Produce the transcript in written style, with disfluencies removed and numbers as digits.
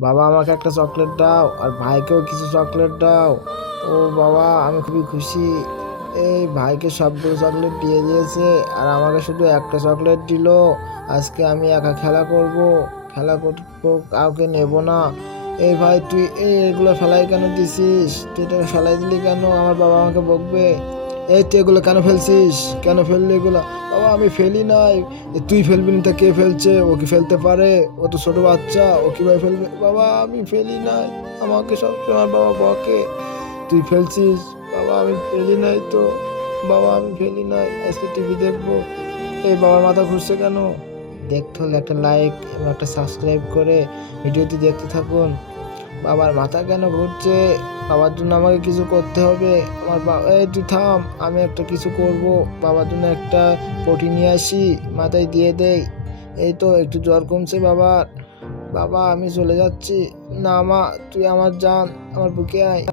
বাবা আমাকে একটা চকলেট দাও আর ভাইকেও কিছু চকলেট দাও। ও বাবা, আমি খুবই খুশি। এই ভাইকে সবগুলো চকলেট দিয়ে দিয়েছে আর আমাকে শুধু একটা চকলেট দিল। আজকে আমি একা খেলা করব, খেলা করবো, কাউকে নেব না। এই ভাই, তুই এগুলো ফেলাই কেন দিছিস? তুই এটা ফেলাই দিলি কেন? আমার বাবা আমাকে বকবে। এই তুই এগুলো কেন ফেলছিস? কেন ফেললি এগুলো? বাবা আমি ফেলি নাই। তুই ফেলবি না তা কে ফেলছে? ও কি ফেলতে পারে? ও তো ছোট বাচ্চা, ও কিভাবে ফেলবে? বাবা আমি ফেলি নাই। আমাকে সবসময় আমার বাবা বকে, তুই ফেলছিস। বাবা আমি ফেলি নাই তো। বাবা আমি ফেলি নাই, আজকে টিভি দেখবো। এই বাবার মাথা ঘুরছে কেন? দেখতে হলে একটা লাইক এবং একটা সাবস্ক্রাইব করে ভিডিওটি দেখতে থাকুন। বাবার মাথা কেন ঘুরছে? বাবার জন্য আমাকে কিছু করতে হবে। আমার বাবা, এই তুই থাম, আমি একটা কিছু করব। বাবার জন্য একটা পটি নিয়ে আসি, মাথায় দিয়ে দেই। এই তো একটু জ্বর কমছে বাবার। বাবা আমি চলে যাচ্ছি। না মা, তুই আমার জান, আমার বুকে আয়।